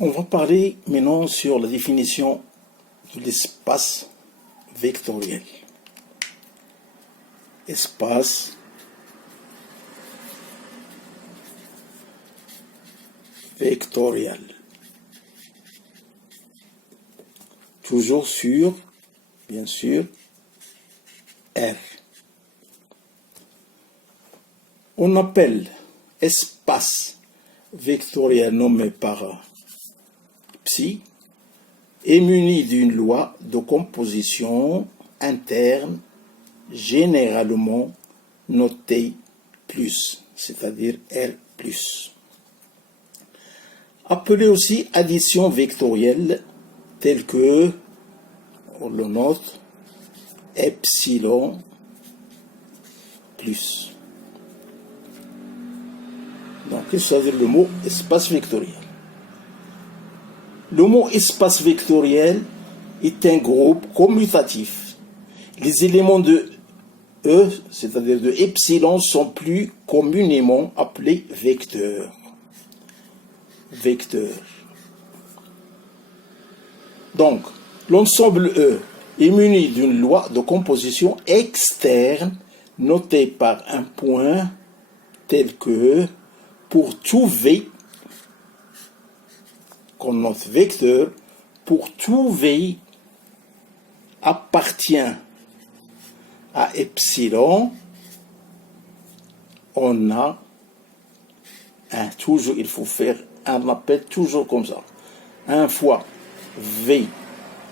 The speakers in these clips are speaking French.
On va parler maintenant sur la définition de l'espace vectoriel. Espace vectoriel. Toujours sur, bien sûr, R. On appelle espace vectoriel nommé par psi est muni d'une loi de composition interne généralement notée plus, c'est-à-dire R+. Appelée aussi addition vectorielle telle que, on le note, epsilon plus. Donc, qu'est-ce que ça veut dire le mot espace vectoriel? Le mot espace vectoriel est un groupe commutatif. Les éléments de E, c'est-à-dire de epsilon, sont plus communément appelés vecteurs. Donc, l'ensemble E est muni d'une loi de composition externe notée par un point tel que pour tout V, qu'on note vecteur, pour tout V appartient à epsilon, on a un, toujours, il faut faire un appel toujours comme ça. 1 fois V,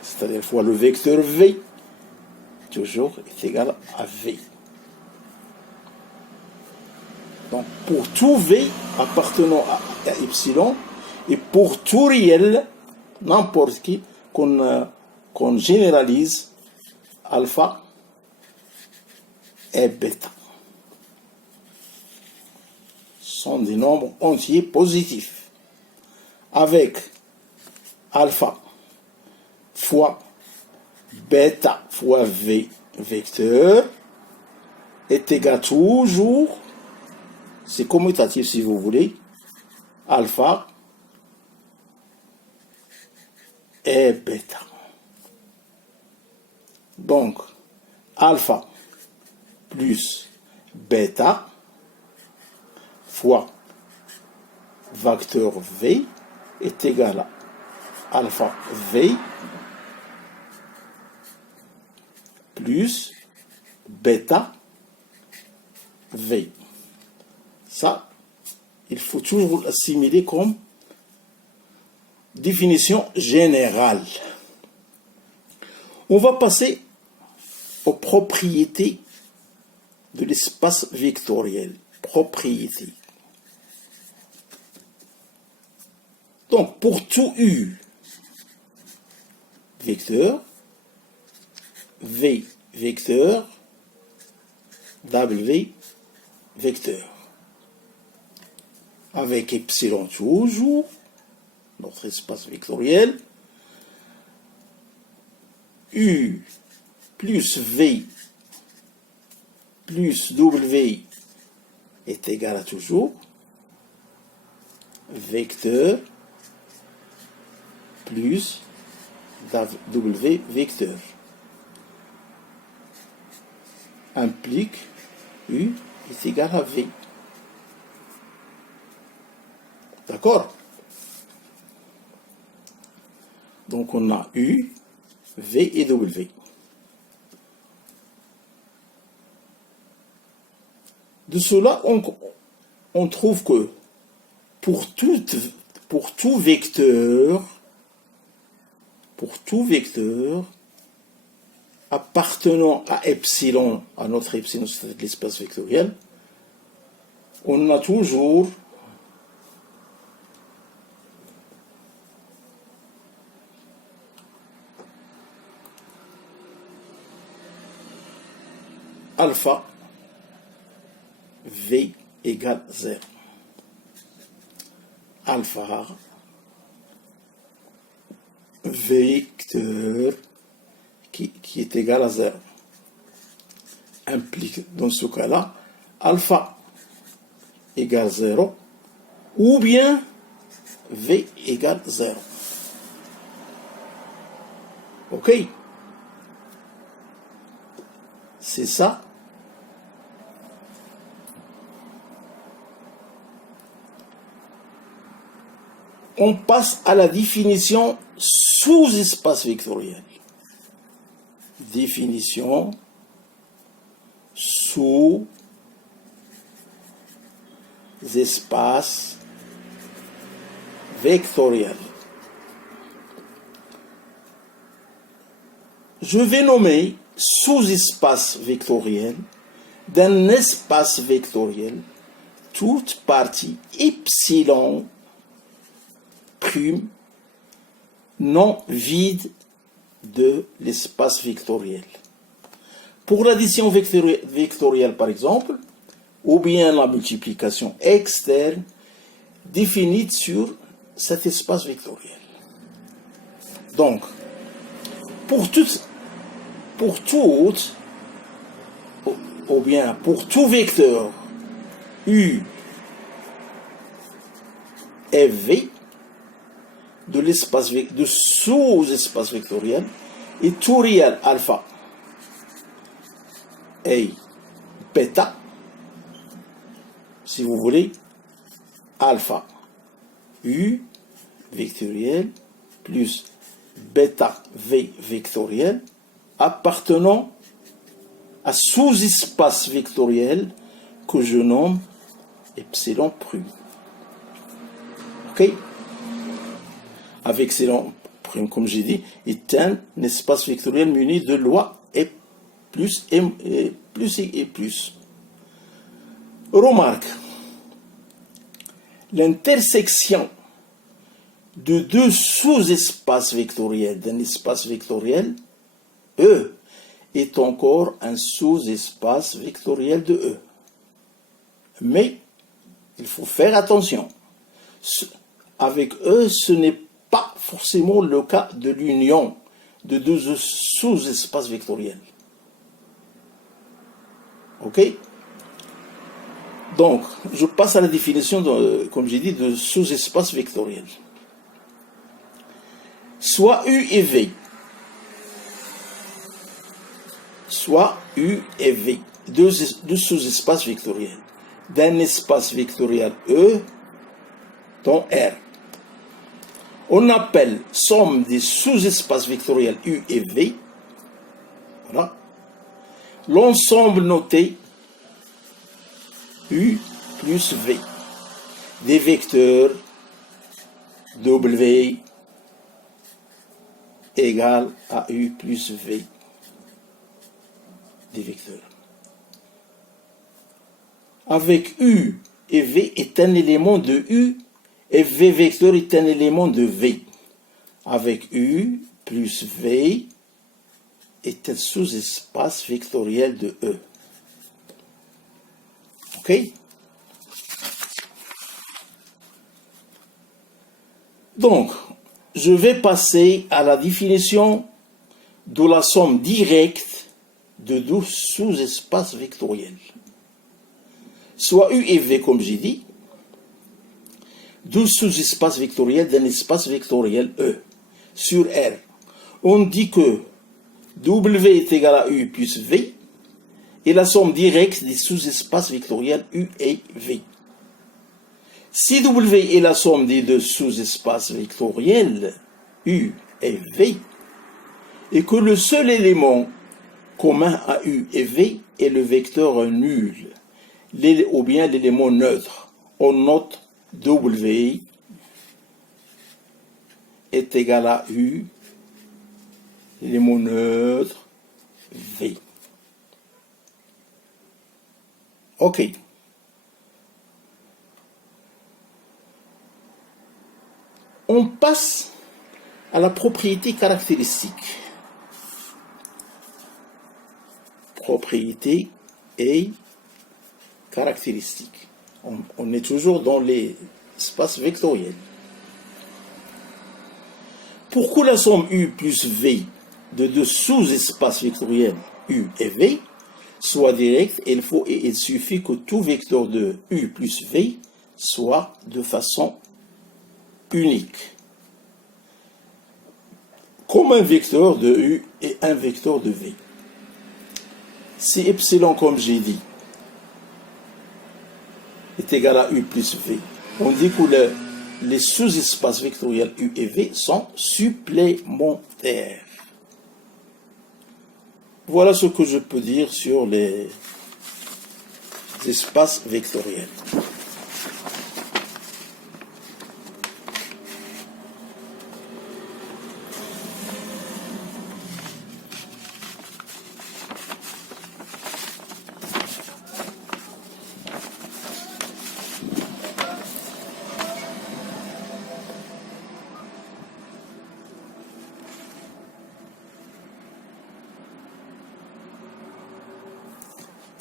c'est-à-dire fois le vecteur V, toujours est égal à V. Donc, pour tout V appartenant à epsilon, et pour tout réel, n'importe qui, qu'on généralise, alpha et bêta. Sont des nombres entiers positifs. Avec alpha fois bêta fois V vecteur est égal toujours, c'est commutatif si vous voulez, alpha et bêta. Donc, alpha plus bêta fois vecteur V est égal à alpha V plus bêta V. Ça, il faut toujours l'assimiler comme définition générale. On va passer aux propriétés de l'espace vectoriel. Propriétés. Donc, pour tout U vecteur, V vecteur, W vecteur. Avec epsilon toujours, notre espace vectoriel, U plus V plus W est égal à toujours vecteur plus W vecteur. Implique U est égal à V. D'accord? Donc on a U, V et W. De cela, on trouve que pour tout vecteur appartenant à epsilon, à notre epsilon, c'est-à-dire l'espace vectoriel, on a toujours alpha V égale 0. Alpha vecteur qui est égal à 0 implique dans ce cas-là alpha égale 0 ou bien V égale 0. Ok? C'est ça. On passe à la définition sous-espace vectoriel. Définition sous-espace vectoriel. Je vais nommer sous-espace vectoriel d'un espace vectoriel toute partie epsilon prime non vide de l'espace vectoriel. Pour l'addition vectorielle, par exemple, ou bien la multiplication externe définie sur cet espace vectoriel. Donc, pour tout vecteur U et V de l'espace de sous-espace vectoriel et tout réel alpha et bêta, si vous voulez, alpha U vectoriel plus bêta V vectoriel appartenant à sous-espace vectoriel que je nomme epsilon prime. Ok? Avec epsilon prime, comme j'ai dit, est un espace vectoriel muni de loi et plus. Remarque, l'intersection de deux sous-espaces vectoriels d'un espace vectoriel E est encore un sous-espace vectoriel de E. Mais il faut faire attention. Avec E, ce n'est pas forcément le cas de l'union de deux sous-espaces vectoriels. Ok? Donc, je passe à la définition, comme j'ai dit, de sous-espace vectoriel. Soit U et V. Soit U et V, deux sous-espaces vectoriels d'un espace vectoriel E dans R. On appelle somme des sous-espaces vectoriels U et V, voilà, l'ensemble noté U plus V des vecteurs W égale à U plus V des vecteurs. Avec U et V est un élément de U et V vecteur est un élément de V. Avec U plus V est un sous-espace vectoriel de E. Ok? Donc, je vais passer à la définition de la somme directe de deux sous-espaces vectoriels. Soit U et V, comme j'ai dit, deux sous-espaces vectoriels d'un espace vectoriel E sur R. On dit que W est égal à U plus V et la somme directe des sous-espaces vectoriels U et V. Si W est la somme des deux sous-espaces vectoriels U et V, et que le seul élément commun à U et V est le vecteur nul, ou bien l'élément neutre, on note W est égal à U, l'élément neutre, V. Ok. On passe à la propriété caractéristique. Propriété et caractéristique. On est toujours dans les espaces vectoriels. Pour que la somme U plus V de deux sous-espaces vectoriels U et V soit directe, il suffit que tout vecteur de U plus V soit de façon unique. Comme un vecteur de U et un vecteur de V. Si epsilon, comme j'ai dit, est égal à U plus V, on dit que les sous-espaces vectoriels U et V sont supplémentaires. Voilà ce que je peux dire sur les espaces vectoriels.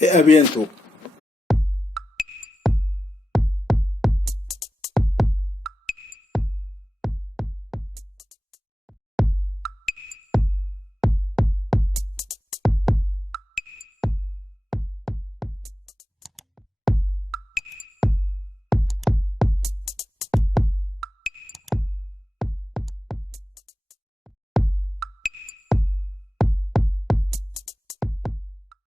Et à bientôt.